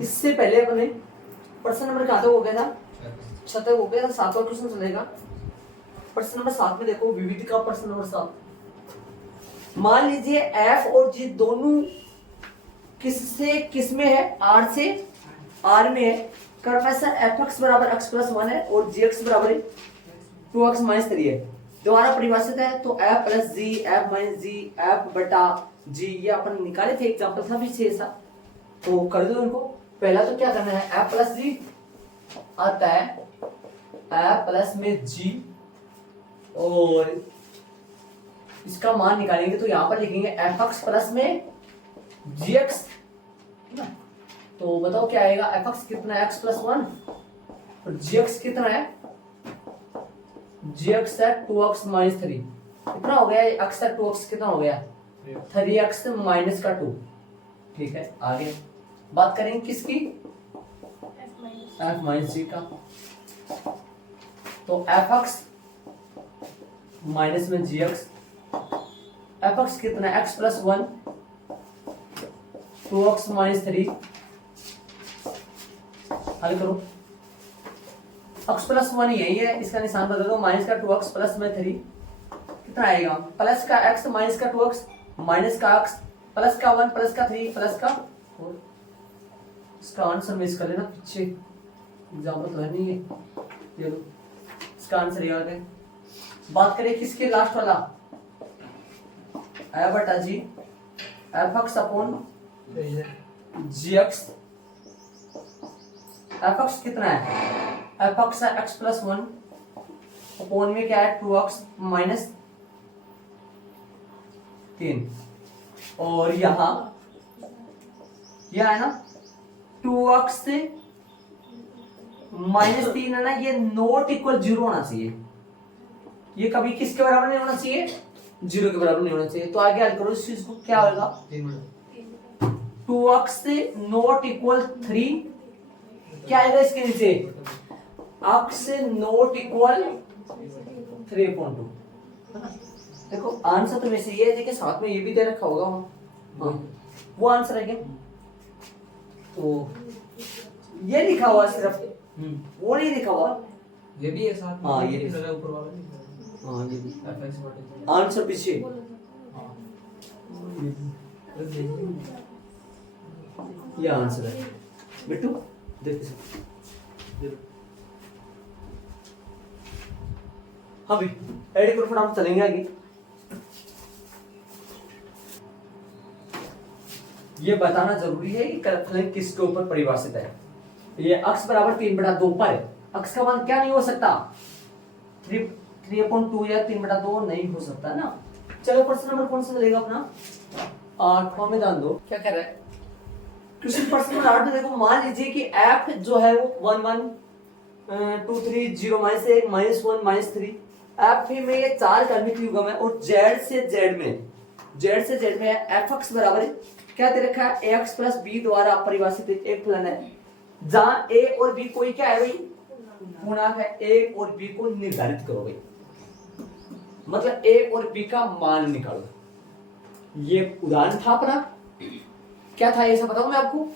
इससे पहले अपने प्रश्न नंबर कहाँ तक हो गया था, 6 तक हो गया था। 7वां क्वेश्चन चलेगा। प्रश्न नंबर 7 में देखो, विविध का प्रश्न नंबर 7। मान लीजिए एफ और जी दोनों किससे किस में है, आर से आर में है। कर्मशः एफ एक्स बराबर एक्स प्लस 1 है और जी एक्स बराबर 2x माइनस 3 है। दोबारा परिभाषित है तो एफ प्लस जी, एफ माइनस जी, एफ बटा जी, ये अपन निकाले थे, एग्जाम्पल था पीछे ऐसा। तो कर दो इनको। पहला तो क्या करना है, एफ प्लस जी आता है एफ प्लस में जी और इसका मान निकालेंगे तो यहां पर लिखेंगे एफ एक्स प्लस में जी एक्स। तो बताओ क्या आएगा, एफ एक्स कितना है, एक्स प्लस 1 और जी एक्स कितना है, जी एक्स है 2x माइनस 3। कितना हो गया, एक्स है 2x, कितना हो गया 3x माइनस का 2। ठीक है, आगे बात करेंगे किसकी, एफ माइनस जी का। तो एफ एक्स माइनस में जी एक्स, एफ एक्स कितना है, एक्स प्लस 1 2x माइनस 3। हल करो, x प्लस 1 यही है, इसका निशान बदल दो, माइनस का 2x प्लस में 3 कितना आएगा, प्लस का x माइनस का 2x माइनस का x प्लस का 1 प्लस का 3 प्लस का 4। इसका आंसर मिस कर लेना, पीछे एग्जाम्पल तो है नहीं है, ये लो इसका आंसर ये आ गया। बात करें किसके, लास्ट वाला a बटा जी एफ एक्स अपॉन जी एक्स। एफ एक्स कितना है, एफ एक्स है एक्स प्लस 1 अपॉन में क्या है 2x माइनस 3 और यहां यह है ना 2x से माइनस 3 है ना, ये नॉट इक्वल 0 होना चाहिए। ये कभी किसके बराबर नहीं होना चाहिए, 0 के बराबर नहीं होना चाहिए। तो आगे हल करो इस चीज को, क्या होगा 2x से नॉट इक्वल 3, क्या आएगा इसके नीचे, x से नॉट इक्वल 3.2। देखो आंसर तो वैसे ये है, देखिए साथ में ये भी दे रखा होगा। हाँ वो आंसर है क्या, तो ये लिखा हुआ सिर्फ, वो नहीं लिखा हुआ, ये भी है साथ में। हाँ ये भी, ऊपर वाला नहीं, हाँ ये भी fx बटे आंसर पीछे। ये आंसर है बिट्टू, देख हाँ भाई ऐड करो, फिर हम चलेंगे आगे। ये बताना जरूरी है कि फलन किसके ऊपर परिभाषित है। ये x बराबर 3/2 पर है, x का मान क्या नहीं हो सकता, 3/2 या 3/2 नहीं हो सकता ना। चलो प्रश्न नंबर कौन सा चलेगा अपना, 8वां में ध्यान दो क्या कर रहा है क्वेश्चन। प्रश्न नंबर 8 में देखो, मान लीजिए कि f जो है वो 1 1 2 3 0 -1 -1 -3 f में ये 4 क्रमिक युग्म है और z से z में है f x बराबर क्या दे रखा है, ax प्लस b द्वारा परिभाषित एक फलन है जहां a और b कोई क्या है भाई, गुणांक है। a और b को निर्धारित करो भाई, मतलब a और b का मान निकालो। ये उदाहरण था अपना, क्या था ऐसा बताऊं मैं आपको,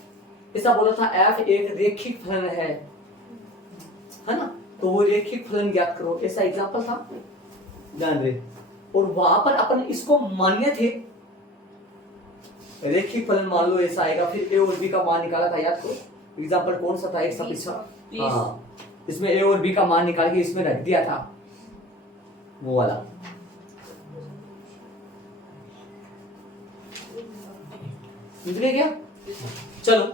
ऐसा बोला था f एक रेखिक फलन है ना, तो वो रेखिक फलन ज्ञात करो, ऐसा एग्जांपल था, ध्यान रहे। और वहां पर अपन इसको मान्य थे, रेखिक फलन मान लो ऐसा आएगा, फिर a और b का मान निकाला था, याद करो एग्जांपल कौन सा था, एक सा पीछा, हाँ इसमें a और b का मान निकाल के इसमें रख दिया था, वो वाला। समझ क्या, चलो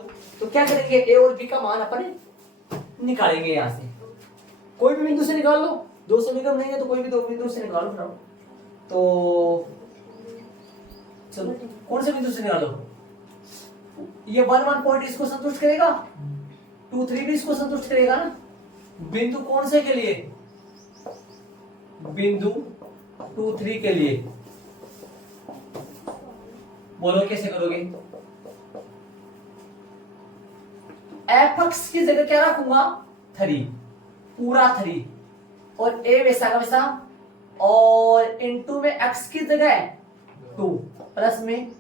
तो क्या करेंगे, a और b का मान अपन निकालेंगे यहां से, कोई भी बिंदु से निकाल लो, 2 समीकरण नहीं है तो कोई भी 2 बिंदु से निकालो फिर। तो चलो कौन से बिंदु से निकालो, ये 1 1 पॉइंट इसको संतुष्ट करेगा, 2 3 भी इसको संतुष्ट करेगा ना। बिंदु कौन से के लिए, बिंदु 2 3 के लिए, बोलो कैसे करोगे, एफ एक्स की जगह क्या रखूंगा 3, पूरा 3 और a वैसा का वैसा, और इनटू में x की जगह 2 प्लस में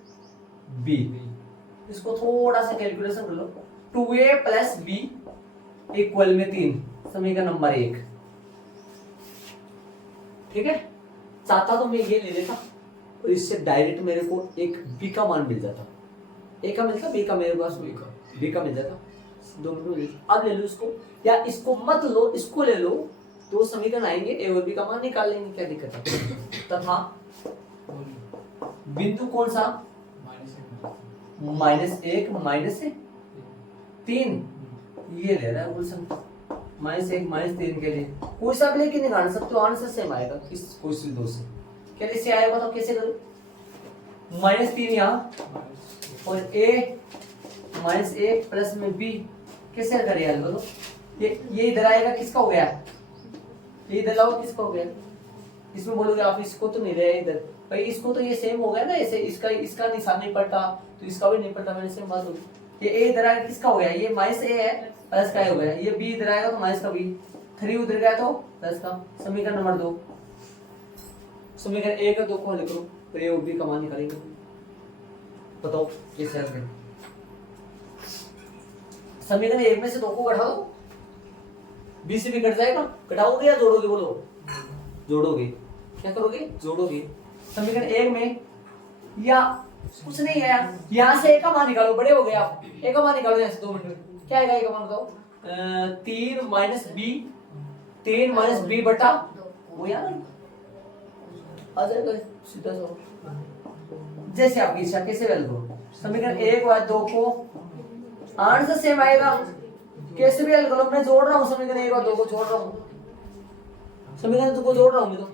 b। इसको थोड़ा सा कैलकुलेशन कर लो, 2a प्लस बी इक्वल में 3, समीकरण नंबर 1। ठीक है, चाहता तो मैं ये ले लेता और इससे डायरेक्ट मेरे को एक बी का मान मिल जाता। ए का मिलता, बी का मेरे पास बी का मिल जाता। 2 मिनट में अब ले लो इसको, या इसको मत लो, इसको ले लो, दो समीकरण आएंगे, ए और बी का मान निकाल लेंगे, क्या दिक्कत है। तथा बिंदु कौन सा, -1 -3, ये ले रहा है गुलशन, -1 -3 के लिए कोई सा भी लेके निकाल सकते हो, आंसर सेम आएगा। किस कोई से दो से क्या से आएगा, तो कैसे करो, -3 यहाँ और a -1 प्लस में b कैसे करें यार बोलो। ये इधर आएगा, किसका हो गया, ये इधर लाओ, किसका हो गया। इसमें बोलोगे आप इसको तो नहीं रहे इधर भाई, इसको तो ये सेम हो गया ना, ऐसे इसका निशान नहीं पड़ता तो इसका भी नहीं पड़ता, मैंने सेम बात होगी। ये a इधर आएगा, किसका हो गया, ये -a है, प्लस का हो गया। ये b इधर आएगा तो माइनस का b, 3 उधर गया तो प्लस का। समीकरण नंबर 2, समीकरण 1 और 2 को लिखो, तो a और b का मान निकालेंगे। बताओ कैसे हल करें। समीकरण 1 में से 2 को घटा दो, b से भी घट जाएगा, घटाओगे या जोड़ोगे, बोलो जोड़ोगे। क्या करोगे, जोड़ोगे। समीकरण 1 में या कुछ नहीं है, यहाँ से a का मान निकालो, बड़े हो गए आप, a का मान निकालो यहाँ से 2 मिनट में, क्या आएगा a का मान बताओ। 3 माइनस बी बटा वो यार आ जाएगा सीधा सा, जैसे आपकी इच्छा, कैसे वैल्यू करो। समीकरण 1 और 2 को आंसर सेम आएगा, कैसे भी हल करो। मैं जोड़ रहा हूँ समीकरण 1 और 2 को, जोड़ रहा हूँ समीकरण 2 को जोड़ रहा हूँ मैं, तो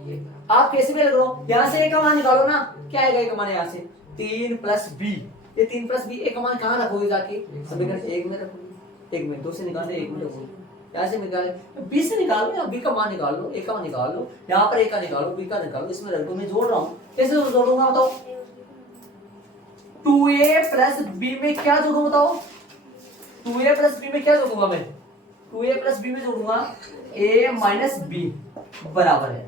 आप कैसे भी हल करो। यहाँ से a का मान निकालो ना, क्या आएगा a का मान, यहाँ से 3 प्लस b, ये 3 प्लस b, a का मान कहाँ रखोगे जाके, समीकरण 1 में रखोगे, 1 में, 2 से निकालते 1 में रखोगे, यहाँ से निकाले b से निकालो या b का मान निकाल लो, a का मान निकाल लो, यहाँ पर a का निकालो, b का निकालो, इसमें रख दो। मैं जोड़ रहा हूँ, कैसे जोड़ूंगा बताओ। 2a प्लस b में क्या जोड़ूंगा बताओ, 2a प्लस b में क्या जोड़ूंगा मैं, 2a प्लस b में जोड़ूंगा a माइनस b बराबर है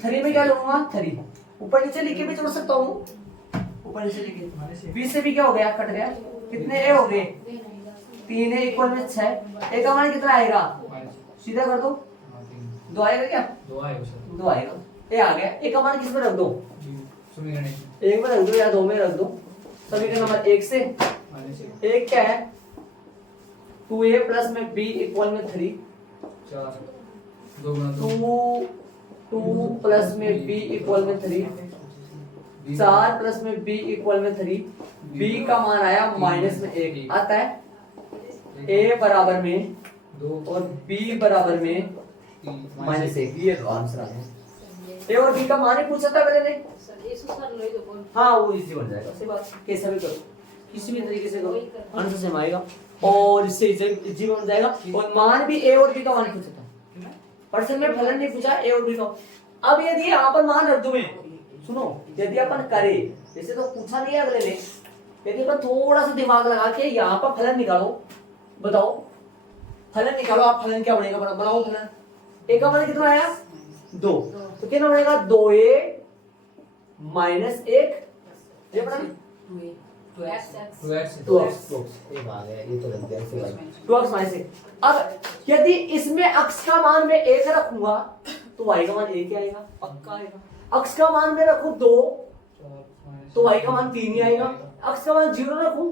3 में क्या जोड़ूंगा 3, ऊपर नीचे लिख के भी जोड़ सकता हूँ, ऊपर नीचे लिख के। b से भी क्या हो गया, कट गया, कितने a हो गए 3, a इक्वल में 6, a का मान कितना आएगा, सीधा कर दो, 2 आएगा क्या, 2 आएगा, a आ गया। a का मान किस में रख दो, समीकरण 1 में रख दो या 2 में रख दो। समीकरण नंबर 1 से 1 क्या है, 2a प्लस में b इक्वल में 3, 2 प्लस में b इक्वल में 3, 4 प्लस में b इक्वल में 3, b का मान आया माइनस में 1 आता है, a बराबर में 2 और b बराबर में -1, ये आंसर आ गया। a और b का मान ही पूछा था मैंने, हाँ वो इजी बन जाएगा, सही बात, कैसा भी करो, किसी भी तरीके से करो, आंसर सेम आएगा और इससे इजी बन जाएगा। और मान भी a और b का मान पूछा था, पर्सन में फलन नहीं पूछा, a और b का। अब यदि यहाँ पर मान रख दूं मैं, सुनो, यदि अपन करे, जैसे तो पूछा नहीं है अगले ने, यदि अपन थोड़ा सा दिमाग लगा के यहाँ पर फलन निकालो, बताओ फलन निकालो आप, फलन क्या बनेगा, बनाओ फलन। a का मान कितना आया 2, तो कितना बनेगा 2a माइनस 1, ये बना 2x माइनस 1। अब यदि इसमें x का मान मैं 1 रखूंगा तो y का मान 1 आएगा, पक्का आएगा। x का मान मैं रखूं 2 तो y का मान 3 ही आएगा। x का मान 0 रखूं,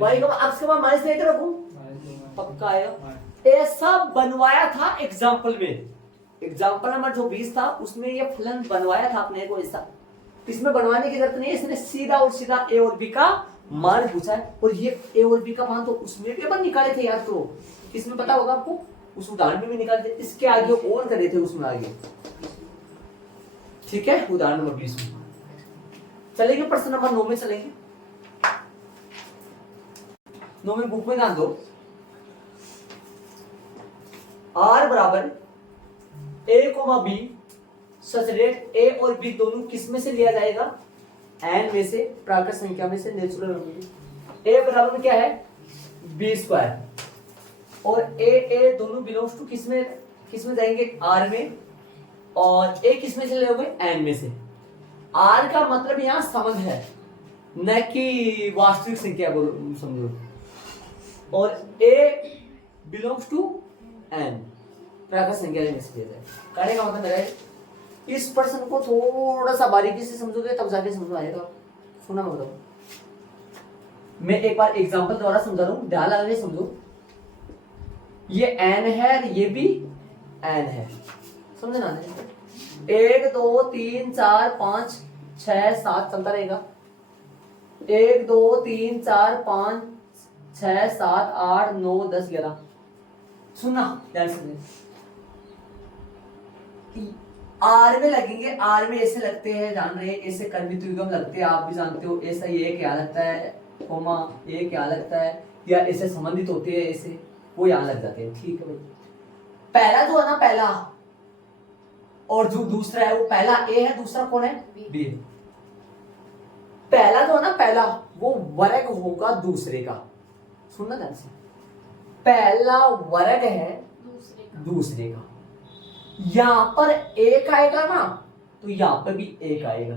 y का मान x का मान -1 रखूं, पक्का आएगा। ऐसा बनवाया था एग्जाम्पल में, एग्जाम्पल नंबर जो 20 था उसमें ये फलन बनवाया था अपने को ऐसा। इसमें बनवाने की जरूरत नहीं है, इसने सीधा और सीधा a और b का मान पूछा है, और ये a और b का मान तो उसमें भी अपन निकाले थे, याद करो, इसमें पता होगा आपको, उस उदाहरण में भी निकाले थे, इसके आगे और करे थे उसमें आगे, ठीक है। उदाहरण नंबर 20 में चलेंगे, प्रश्न नंबर 9 में चलेंगे। 9 में बुक में ध्यान दो, r बराबर a, b such that a और b दोनों किस में से लिया जाएगा, n में से, प्राकृत संख्या में से, नेचुरल नंबर। a बराबर में क्या है b स्क्वायर, और a दोनों बिलोंग्स टू किस में जाएंगे, r में, और a किस में से लोगे, n में से। r का मतलब यहाँ संबंध है, न कि वास्तविक संख्या बोलो, समझो और ए बिलोंग्स टू एन, प्राकृत संख्या में से है। कहने का मतलब मेरा है, इस प्रश्न को थोड़ा सा बारीकी से समझोगे तब जाके समझ में आएगा। सुना मैं बताऊं, मैं एक बार एग्जांपल द्वारा समझा रहा हूं, ध्यान लगा के समझो। ये एन है, ये भी एन है, समझे ना? 1 2 3 4 5 6 7 चलता रहेगा। 1 2 3 4 5 6 7 8 9 10 11। सुनना ध्यान से, आर में लगेंगे, आर में ऐसे लगते हैं, जान रहे हैं, ऐसे कर्मित युग्म लगते हैं, आप भी जानते हो। ऐसा ये क्या लगता है, कोमा ये क्या लगता है, या ऐसे संबंधित होते हैं, ऐसे वो यहां लग जाते हैं। ठीक है भाई, पहला जो है ना, पहला और जो दूसरा है वो, पहला ए है, दूसरा कौन है, बी। पहला जो है ना, पहला वो वर्ग होगा दूसरे का। सुनना ध्यान से, पहला वर्ग है दूसरे का। यहां पर एक आएगा ना, तो यहां पर भी एक आएगा।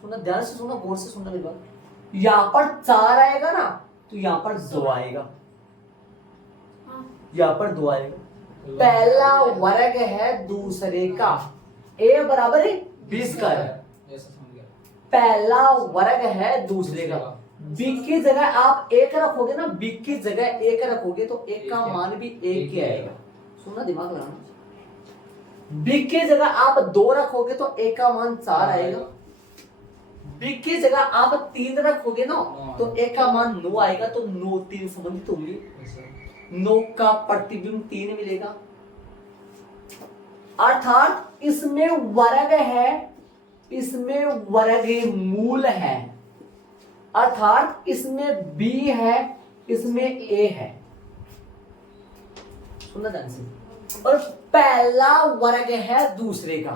सुनना ध्यान से, सुनना गौर से, सुनना मेरी बात। यहां पर 4 आएगा ना, तो यहां पर 2 आएगा, यहां पर 2 आएगा। पहला वर्ग है दूसरे का, ए बराबर है 20 का है। पहला वर्ग है दूसरे का, बी की जगह आप एक रखोगे ना, बी की जगह एक रखोगे तो एक का मान भी एक ही आएगा। सुनना, दिमाग लगाना। बी की जगह आप 2 रखोगे तो एक का मान 4 आएगा। बी की जगह आप 3 रखोगे ना, तो एक का मान 9 आएगा। तो 9 3 संबंधित होंगे, 9 का प्रतिबिंब 3 मिलेगा। अर्थात इसमें वर्ग है, इसमें वर्ग मूल है, अर्थात इसमें बी है, इसमें ए है। सुनना ध्यान से। और पहला वर्ग है दूसरे का,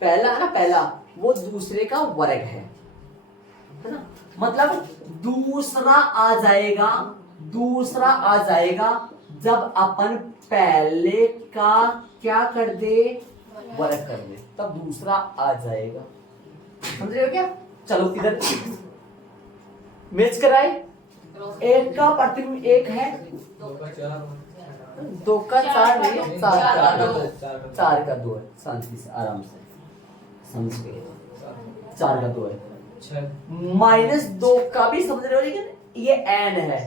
पहला है ना, पहला वो दूसरे का वर्ग है ना, मतलब दूसरा आ जाएगा, दूसरा आ जाएगा जब अपन पहले का क्या कर दे, वर्ग कर दे, तब दूसरा आ जाएगा। समझ रहे हो क्या? चलो इधर मैच कराए। एक का प्रतिबिंब 1 है, 2 का 4 नहीं, 4 का 2 है। शांति से, आराम से समझ गए, 4 का 2 है। -2 का भी समझ रहे हो, लेकिन ये एन है,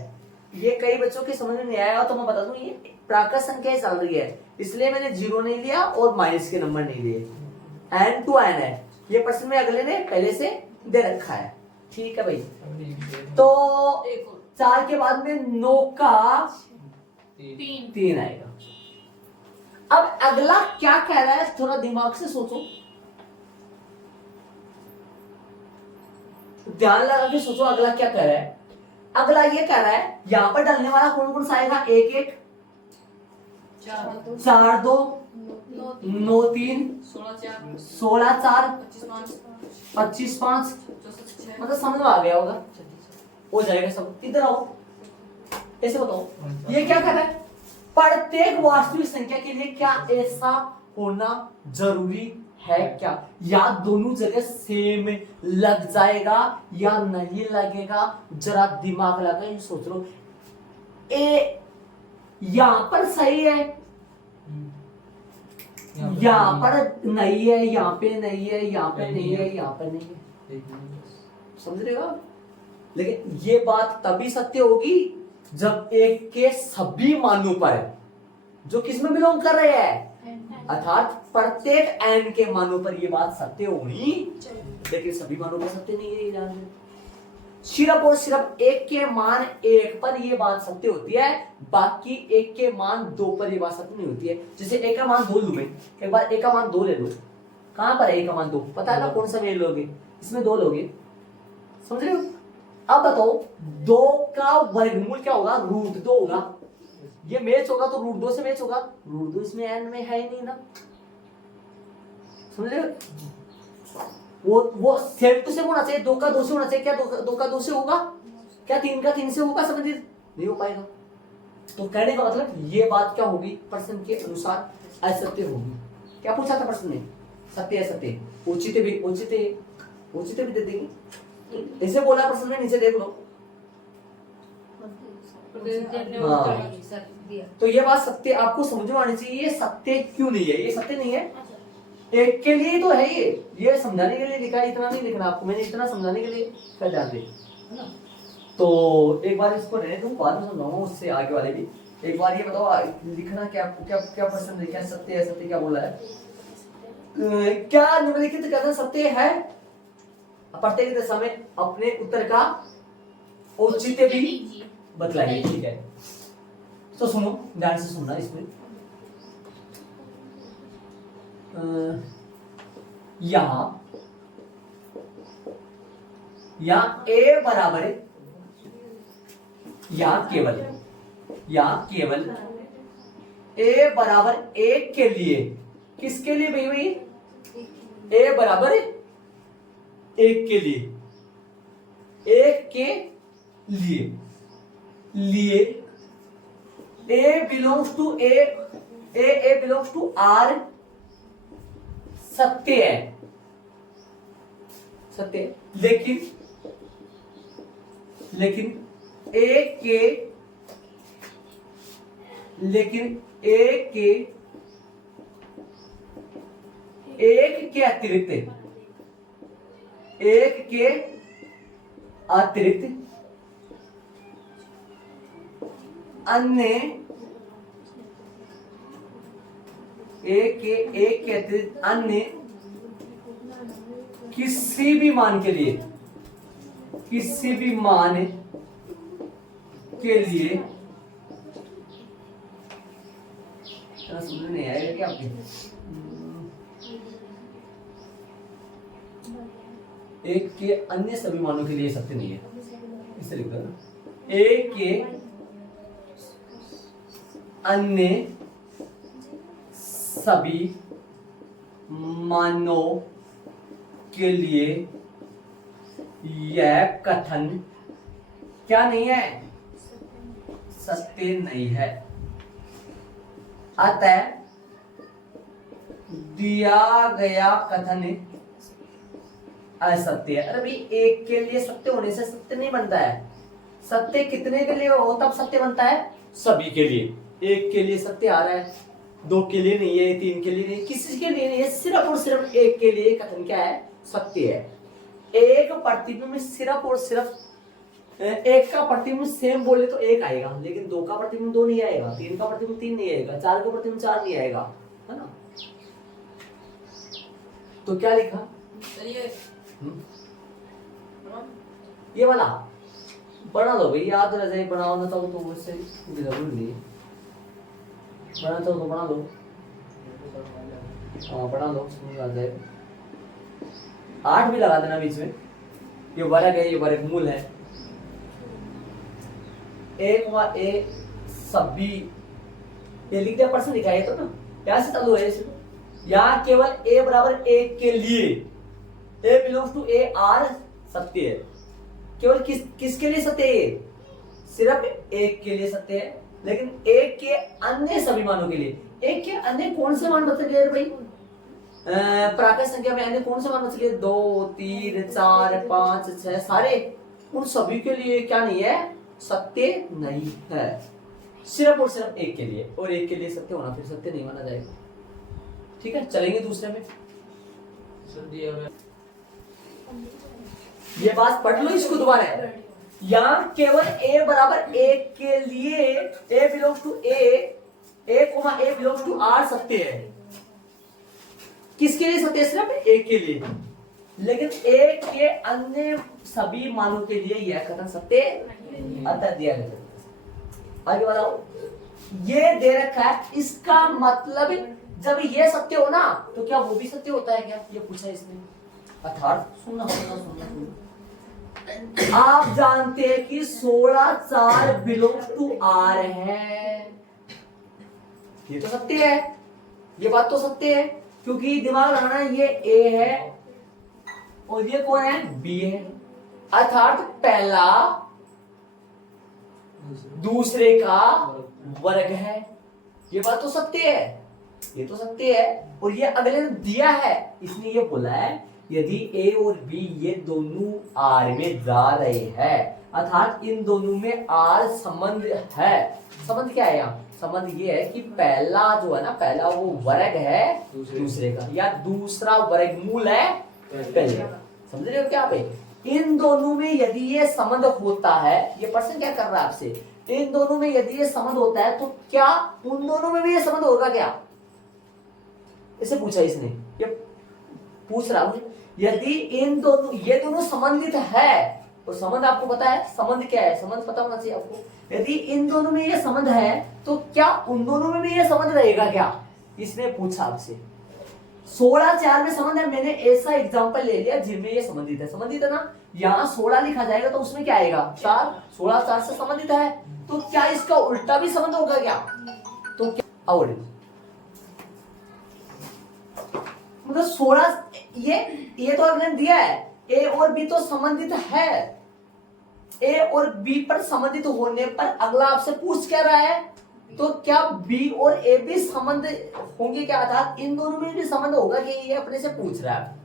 ये कई बच्चों के समझ में नहीं आया, तो मैं बता दूं ये प्राकृत संख्या चल रही है, इसलिए मैंने 0 नहीं लिया और माइनस के नंबर नहीं लिए। एन टू एन है, ये प्रश्न में अगले ने पहले से दे रखा है। ठीक है भाई, तो 4 के बाद में 9 का 3 आएगा। अब अगला क्या कह रहा है, थोड़ा दिमाग से सोचो, ध्यान लगा के सोचो, अगला क्या कह रहा है। अगला ये कह रहा है, यहां पर डालने वाला कौन कौन सा आएगा, 1 1 4 2 9 3 16 4 25 5, मतलब समझ में आ गया होगा, हो जाएगा सब। इधर आओ, ऐसे बताओ, ये क्या कर रहा है, प्रत्येक वास्तविक संख्या के लिए क्या ऐसा होना जरूरी है क्या, या दोनों जगह सेम लग जाएगा या नहीं लगेगा, जरा दिमाग लगा के सोच लो। ए यहां पर सही है, यहां पर नहीं है, यहां पे नहीं है, यहां पे नहीं है, यहां पर नहीं है, समझ रहे हो? लेकिन ये बात तभी सत्य होगी जब एक के सभी मानों पर, जो किस में बिलोंग कर रहे हैं, अर्थात प्रत्येक एन के मानों पर ये बात सत्य होनी, लेकिन सभी मानों पर सत्य नहीं है। ध्यान दें, सिर्फ और सिर्फ एक के मान 1 पर ये बात सत्य होती है, बाकी एक के मान 2 पर ये बात सत्य नहीं होती है। जैसे एक का मान 2 लूं, एक बार एक का मान 2 ले लो, कहां पर है एक का मान 2, पता है ना कौन सा ले लोगे, इसमें 2 लोगे, समझ रहे हो? अब बताओ 2 का वर्गमूल क्या होगा, √2 होगा। ये मैच होगा तो √2 से मैच होगा, √2 इसमें एन में है ही नहीं ना, समझ रहे हो? वो सेम टू सेम होना चाहिए, 2 का 2 से होना चाहिए। क्या 2 का 2 से होगा, क्या 3 का 3 से होगा, समझिए नहीं हो पाएगा। तो कहने का मतलब ये बात क्या होगी, प्रश्न के अनुसार असत्य होगी। क्या पूछा था प्रश्न में, सत्य असत्य, उचित भी दे देंगे, ऐसे बोला प्रश्न में, नीचे देख लो। हाँ। तो ये बात सत्य आपको समझ में आनी चाहिए, ये सत्य क्यों नहीं है, ये सत्य नहीं है, एक के लिए तो है ये समझाने के लिए लिखा है, इतना नहीं लिखना आपको, मैंने इतना समझाने के लिए कर जाते है ना। तो एक बार इसको रहने दूं, बाद में समझाऊंगा उससे आगे वाले भी। एक बार ये बताओ लिखना क्या क्या क्या पसंद है, क्या सत्य है, सत्य क्या बोला है, क्या निम्नलिखित कथन सत्य है, प्रत्येक दशा में अपने उत्तर का औचित्य भी बतलाइए, ठीक है। तो सुनो, ध्यान से सुनना इसमें। यहां ए बराबर है, यहां केवल ए बराबर 1 के लिए, किसके लिए भाई, ए बराबर 1 के लिए, 1 के लिए A belongs to A belongs to R सत्य है, सत्य है। लेकिन ए के एक के अतिरिक्त अन्य एक के अतिरिक्त अन्य किसी भी मान के लिए समझ नहीं आएगा क्या आपके, एक के अन्य सभी मानों के लिए सत्य नहीं है, इसे लिख दो ना, एक के अन्य सभी मानों के लिए यह कथन क्या नहीं है, सत्य नहीं है। अतः दिया गया कथन असत्य है। अरे भाई, एक के लिए सत्य होने से सत्य नहीं बनता है, सत्य कितने के लिए हो तब सत्य बनता है, सभी के लिए। एक के लिए सत्य आ रहा है, 2 के लिए नहीं है, 3 के लिए नहीं, किसी के लिए नहीं है, सिर्फ और सिर्फ एक के लिए कथन क्या है, सत्य है। एक प्रतिबिंब में सिर्फ और सिर्फ एक का प्रतिबिंब सेम बोले तो एक आएगा, लेकिन 2 का प्रतिबिंब 2 नहीं आएगा, 3 का प्रतिबिंब 3 नहीं आएगा, 4 का प्रतिबिंब 4 नहीं आएगा, है ना। तो क्या लिखा, ये वाला बना दो भाई, याद रह जाए, बनाओ ना तो मुझसे जरूर नहीं, बना तो बना दो, हाँ बना दो, समझ आ जाए। 8 भी लगा देना बीच में, ये वर्ग है, ये वर्गमूल है, एक व ए सभी, ये लिख दिया, परसेंट लिखा है तो ना, यहाँ से चालू है इसमें। यहाँ केवल ए बराबर 1 के लिए, A belongs to A R सत्य है, केवल किसके लिए सत्य है, सिर्फ एक के लिए सत्य है, लेकिन एक के अन्य सभी मानों के लिए। एक के अन्य कौन से मान बच गए भाई, प्राकृत संख्या में अन्य कौन से मान बच गए, 2 3 4 5 6 सारे, उन सभी के लिए क्या नहीं है, सत्य नहीं है, सिर्फ और सिर्फ एक के लिए, और एक के लिए सत्य होना फिर सत्य नहीं माना जाएगा। ठीक है, चलेंगे दूसरे में। ये बात पढ़ लो इसको दोबारा। यहाँ केवल a बराबर 1 के लिए a belongs to a belongs to r सत्य है, किसके लिए सत्य, सिर्फ एक के लिए, लेकिन एक के अन्य सभी मानों के लिए यह कथन सत्य अतः दिया गया। आगे बताओ, ये दे रखा है, इसका मतलब जब ये सत्य हो ना तो क्या वो भी सत्य होता है क्या, ये पूछा इसने। अर्थात सुनना आप जानते हैं कि 16 4 बिलोंग्स टू आर है, ये तो सत्य है, ये बात तो सत्य है, क्योंकि दिमाग लगाना, ये ए है और ये कौन है, बी है, अर्थात पहला दूसरे का वर्ग है, ये बात तो सत्य है, ये तो सत्य है। और ये अगले ने दिया है, इसने ये बोला है यदि ए और बी ये दोनों आर में जा रहे हैं अर्थात इन दोनों में आर संबंध है। संबंध क्या है यहाँ? संबंध ये है कि पहला जो है ना, पहला वो वर्ग है दूसरे का, या दूसरा वर्गमूल है पहले का। समझ रहे हो क्या पे? इन दोनों में यदि ये संबंध होता है, ये प्रश्न क्या कर रहा है आपसे, इन दोनों में यदि ये संबंध होता है तो क्या उन दोनों में भी ये संबंध होगा क्या? इसे पूछा इसने, ये पूछ रहा हूं, यदि इन दोनों, ये दोनों संबंधित है, तो संबंध आपको पता है संबंध क्या है, संबंध पता होना चाहिए आपको। यदि इन दोनों में ये संबंध है तो क्या उन दोनों में भी ये संबंध रहेगा क्या? इसने पूछा आपसे। 16-4 में संबंध है, मैंने ऐसा एग्जांपल ले लिया जिनमें ये संबंधित है। संबंधित है ना, यहाँ 16 लिखा जाएगा तो उसमें क्या आएगा? 4। 16-4 से संबंधित है, तो क्या इसका उल्टा भी संबंध होगा क्या? तो क्या और मतलब 16, ये तो आपने दिया है, ए और बी तो संबंधित है। ए और बी पर संबंधित होने पर अगला आपसे पूछ क्या रहा है, तो क्या बी और ए भी संबंध होंगे क्या? अर्थात इन दोनों में भी संबंध होगा कि ये अपने से पूछ रहा है।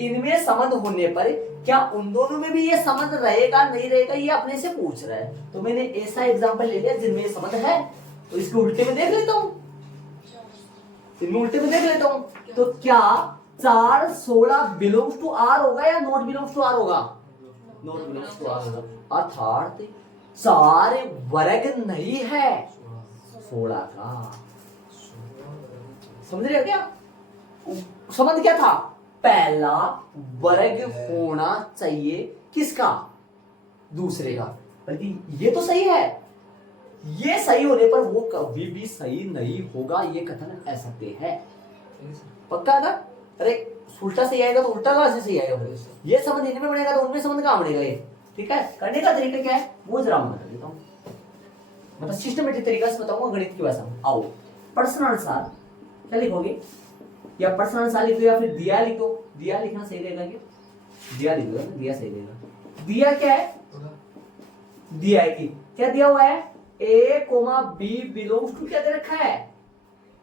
इनमें संबंध होने पर क्या उन दोनों में भी ये संबंध रहेगा नहीं रहेगा, ये अपने से पूछ रहा है। तो मैंने ऐसा एग्जांपल ले लिया जिनमें ये संबंध है, तो इसके उल्टे में देख लेता हूं, इनमें उल्टे में देख लेता हूं। तो क्या 4 16 बिलोंग्स टू आर होगा या नॉट बिलोंग्स टू आर होगा? नॉट बिलोंग्स टू आर होगा। अर्थात 4 वर्ग नहीं है 16 का। समझ रहे हो क्या? संबंध क्या था? पहला वर्ग होना चाहिए किसका? दूसरे का। बल्कि ये तो सही है, ये सही होने पर वो कभी भी सही नहीं होगा, ये कथन असत्य है। पक्का ना? अरे उल्टा सही आएगा तो उल्टा कहां से सही आएगा? ये संबंध इनमें बनेगा तो उनमें संबंध कहां बनेगा? ये ठीक है। करने का तरीका क्या है वो जरा मैं बता देता हूं, मतलब सिस्टमेटिक तरीका से बताऊंगा गणित की भाषा में। आओ, प्रश्नानुसार क्या लिखोगे? या प्रश्नानुसार लिख दो या फिर दिया लिख दो। दिया लिखना सही रहेगा क्या? दिया लिख दो, दिया सही रहेगा। दिया क्या है? दिया है कि क्या दिया हुआ है? ए कोमा बी बिलोंग्स टू क्या दे रखा है?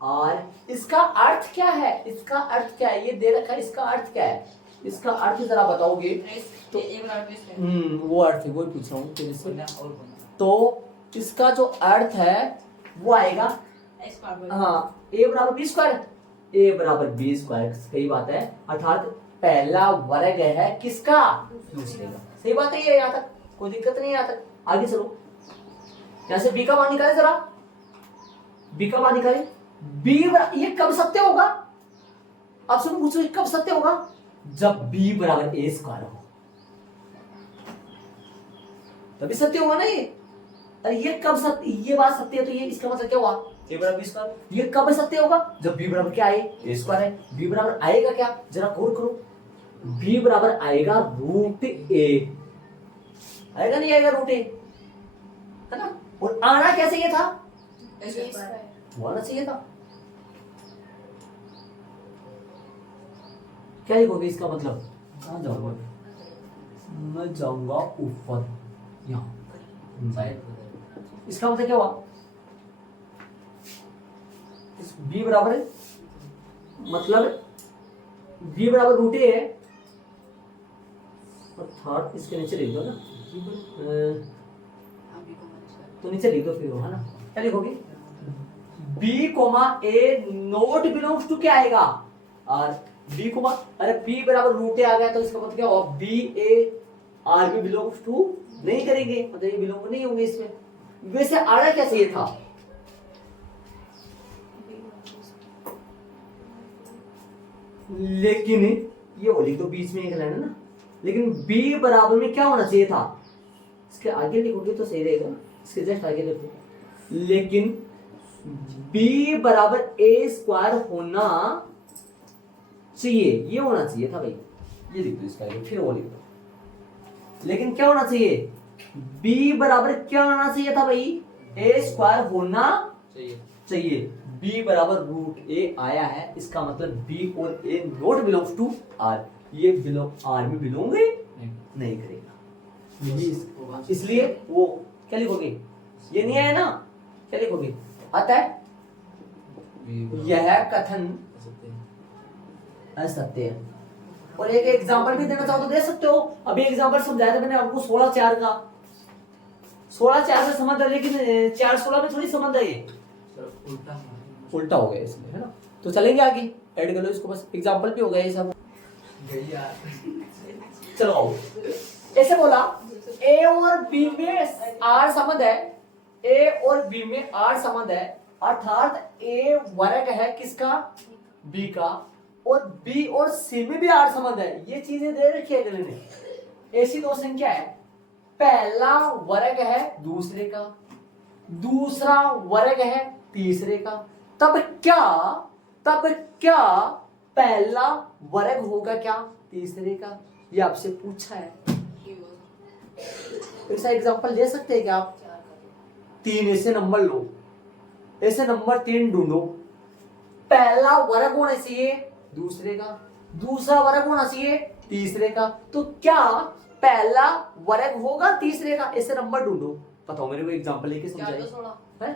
आर। इसका अर्थ क्या है? इसका अर्थ क्या है? ये दे रखा है, इसका अर्थ क्या है? इसका अर्थ जरा बताओगे तो वो अर्थ है, वो पूछ रहा हूँ तेरे से। तो इसका जो अर्थ है वो आएगा, हाँ, ए बराबर बी स्क्वायर। ए बराबर बी स्क्वायर सही बात है। अर्थात पहला वर्ग है किसका? दूसरे का। सही बात है ये, यहाँ तक कोई दिक्कत नहीं है। यहाँ तक आगे चलो, यहां से बी का मान निकाले जरा, बी का मान निकाले। बी ये कब सत्य होगा? आप सब पूछो कब सत्य होगा? जब बी बराबर ए स्क्वायर हो, तभी सत्य होगा ना ये। अरे ये कब सत्य, ये बात सत्य है तो ये इसका मतलब क्या हुआ? ए बराबर बी स्क्वायर। ये कब सत्य होगा? जब बी बराबर क्या है? ए स्क्वायर है। बी बराबर आएगा क्या? जरा गौर करो, बी बराबर आएगा रूट ए। आएगा नहीं आएगा? रूट ए है ना। और आना कैसे ये था? वो आना चाहिए था। क्या लिखोगे इसका मतलब? कहां जाऊंगा मैं? जाऊंगा ऊपर, यहाँ। इसका मतलब क्या हुआ? इस b बराबर है, मतलब b बराबर रूट ए है, और थर्ड इसके नीचे लिख दो ना, तो नीचे लिख दो फिर, है ना। क्या लिखोगे? b comma A not belongs to क्या आएगा? आर। b कोमा, अरे b बराबर रूट ए आ गया तो इसका मतलब क्या होगा? b a आर भी बिलोंग्स टू नहीं करेंगे, मतलब ये बिलोंग नहीं होंगे इसमें। वैसे आना क्या चाहिए था? लेकिन ये वो लिख दो बीच में एक लाइन है ना, लेकिन b बराबर में क्या होना चाहिए था? इसके आगे लिखोगे तो सही रहेगा, इसके जस्ट आगे लिखो। लेकिन b बराबर ए स्क्वायर होना चाहिए, ये होना चाहिए था भाई। ये लिख दो इसका आगे, फिर वो लिख दो। लेकिन क्या होना चाहिए? b बराबर क्या होना चाहिए था भाई? ए स्क्वायर होना चाहिए। b बराबर रूट ए आया है, इसका मतलब b और a not belongs to R. ये बिलोंग आर में बिलोंग नहीं करेगा, इसलिए वो क्या लिखोगे? ये नहीं आया ना, क्या लिखोगे? आता है यह कथन असत्य है। और एक एग्जांपल भी देना चाहो तो दे सकते हो। अभी एग्जांपल समझाया था मैंने आपको 16-4 का, 16 4 से संबंध है, लेकिन 4 16 में थोड़ी संबंध है ये, सर उल्टा उल्टा हो गया इसमें, है ना। तो चलेंगे आगे, ऐड कर लो इसको, बस एग्जांपल भी हो गया ये सब। गई यार। चलो आओ, ऐसे बोला ए और बी में आर संबंध है, ए और बी में आर संबंध है, अर्थात ए वर्ग है किसका, बी का, और बी और सी में भी आर संबंध है। ये चीजें दे रखी है अगले ने। ऐसी दो संख्या है, पहला वर्ग है दूसरे का, दूसरा वर्ग है तीसरे का, तब क्या पहला वर्ग होगा क्या तीसरे का, ये आपसे पूछा है। ऐसा एग्जांपल ले सकते हैं क्या आप, 3 ऐसे नंबर लो, ऐसे नंबर 3 ढूंढो, पहला वर्ग होना चाहिए दूसरे का, दूसरा वर्ग होना चाहिए तीसरे का, तो क्या पहला वर्ग होगा तीसरे का, ऐसे नंबर ढूंढो। बताओ मेरे को एग्जांपल लेके समझाइए।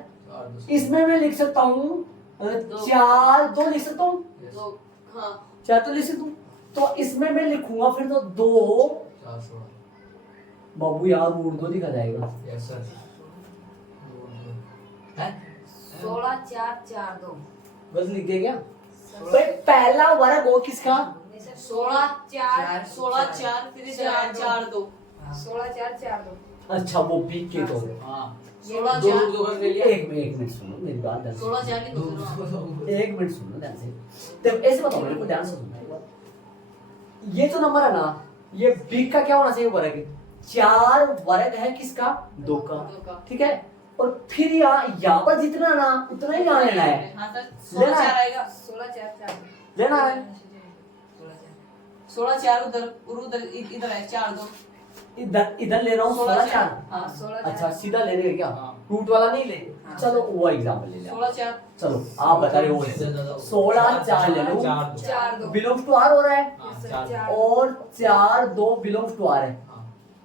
इसमें मैं लिख सकता हूँ 4 2 लिख सकता हूँ, 4 तो लिख सकता हूँ, तो इसमें मैं लिखूंगा फिर तो 2 4 16। बाबू यार उर्दू लिखा जाएगा, यस सर। हैं 16 4 4 2 बस लिख दिया क्या। भाई पहला वर्ग हो किसका, 16 4 16 4 फिर 4 4 2 16 4 4 2 अच्छा वो बी के तो हां 16 दो 4 दो कर लिया। एक मिनट सुनो मेरी बात ध्यान से, 16 4 की 2 एक मिनट सुनो ध्यान से, तब ऐसे बताओ मेरे को ध्यान से सुनो, ये जो नंबर है ना, ये बी का क्या होना चाहिए वर्ग, 4 वर्ग है किसका, 2 का, ठीक है। और फिर यहाँ पर जितना ना उतना ही यहाँ लेना है, हां सर 16 4 आएगा 16 4 4 लेना है, 16 4 उधर और उधर इधर है 4 2 इधर ले रहा हूँ 16 4। हां 16 अच्छा सीधा ले रहे हैं क्या, हाँ। रूट वाला नहीं ले, चलो वो एग्जाम्पल ले लिया, 16 4 चलो आप बता रहे हो 16 4 ले लो, 4 2 बिलोंग्स टू आर हो रहा है, हाँ, 4 और 4 2 बिलोंग्स टू आर है,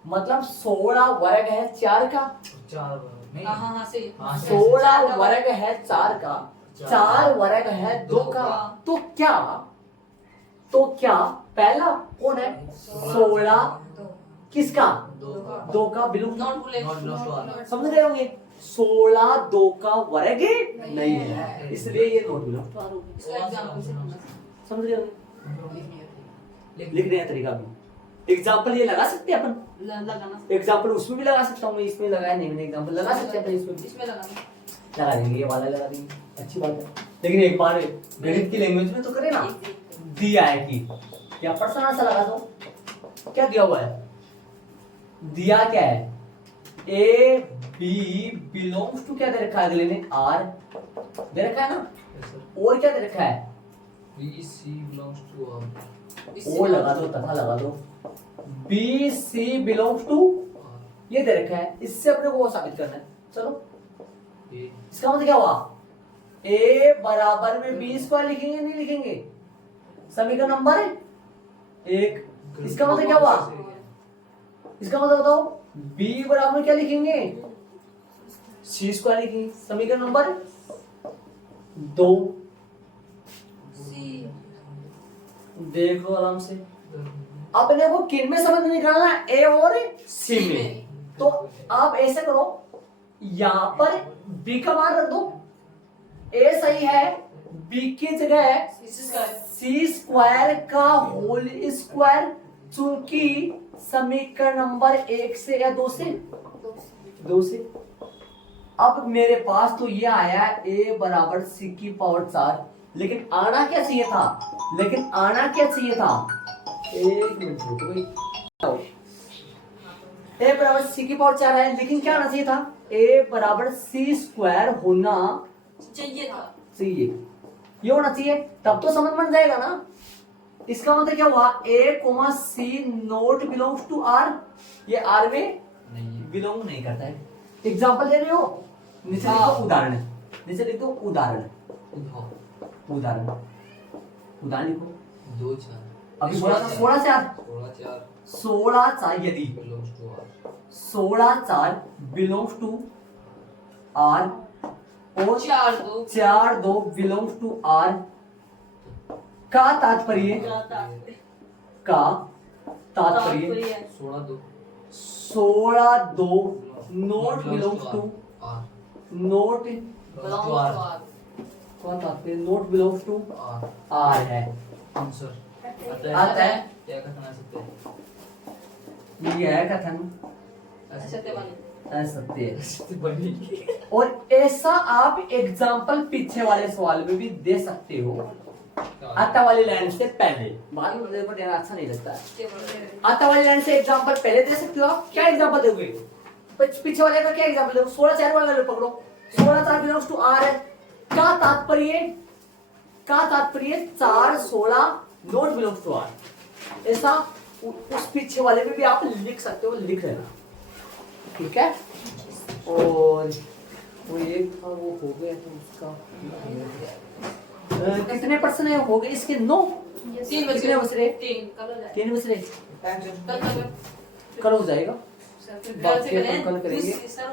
मतलब 16 वर्ग है 4 का, 4 नहीं हां हां सही हाँ, 16 वर्ग है 4 का, 4 वर्ग है 2 का, तो क्या पहला कौन है, 16 किसका, 2 का बिलोंग, नॉट भूले नॉट बिलोंग्स टू आर। समझ रहे होंगे, 16 2 का वर्ग नहीं है, इसलिए ये नॉट बिलोंग टू आर होगी। इसका एग्जांपल से समझ रहे होंगे, लिखने का तरीका भी, एग्जाम्पल ये लगा सकते हैं अपन, लगाना एग्जाम्पल उसमें भी लगा सकता हूँ मैं, इसमें लगाया नहीं मैंने, एग्जाम्पल लगा सकते हैं अपन इसमें भी, इसमें लगाना लगा देंगे, ये वाला लगा देंगे, अच्छी बात है। लेकिन एक बार गणित की लैंग्वेज में तो करें ना, दिया है कि या पर्सन आंसर लगा दो, क्या दिया हुआ है, दिया क्या है, ए बी बिलोंग्स टू क्या दे रखा है अगले ने, आर दे रखा है ना, और क्या दे रखा है, B C belongs to R. O लगा दो, तथा लगा दो, बी सी बिलोंग्स टू, ये दे रखा है, इससे अपने को वो साबित करना है। चलो इसका मतलब क्या हुआ, ए बराबर में बी स्क्वायर लिखेंगे नहीं लिखेंगे, समीकरण नंबर 1, इसका मतलब क्या हुआ, इसका मतलब बताओ, b बराबर में क्या लिखेंगे, सी स्क्वायर लिखेंगे, समीकरण नंबर 2, सी देखो आराम से, अपने को किन में संबंध निकालना है, ए और सी में, तो आप ऐसे करो, यहां पर b का मान रख दो, a सही है, b की जगह है सी स्क्वायर का होल स्क्वायर, चूंकि समीकरण नंबर 1 से या 2 से, अब मेरे पास तो ये आया a बराबर c की पावर 4, लेकिन आना क्या चाहिए था, एक मिनट रुको भाई, a बराबर c की पावर 4 है, लेकिन क्या आना चाहिए था, a बराबर c स्क्वायर होना चाहिए, ये होना चाहिए, तब तो समझ बन जाएगा ना। इसका मतलब क्या हुआ, a c not belongs to r, ये r में बिलोंग नहीं करता है। एग्जांपल दे रहे हो, नीचे लिखो उदाहरण, नीचे लिखो उदाहरण लिखो, 2 4 अभी बोला था 16 4 यदि belongs to R, 16 4 belongs to r और 4 2 बिलोंग्स टू r का तात्पर्य 16 2 16 2 not belongs to R. Not Belongs to R. कौन था पे not belongs to R. R है Answer. आता है क्या कथन है सत्य? ये है कथन सत्य वाली सत्य है। सत्य बनी. और ऐसा आप एग्जाम्पल पीछे वाले सवाल में भी दे सकते हो आता वाली लाइन से पहले बाद में देखो देना अच्छा नहीं लगता है आता वाली लाइन से एग्जांपल पहले दे सकते हो आप क्या एग्जांपल दोगे पीछे वाले का क्या एग्जांपल दोगे 16 4 वाला ले पकड़ो 16 4 बिलोंग्स टू आर है क्या तात्पर्य 4 16 नॉट बिलोंग्स टू आर ऐसा उस पीछे वाले में भी आप लिख सकते हो लिख लेना ठीक है और वो एक था वो हो गया तो उसका कितने परसेंट है हो गए इसके 9 तीन बज कितने बच रहे 3 कल हो जाएगा 3 बच रहे कल कल हो जाएगा सर बाकी अपन कल करेंगे सर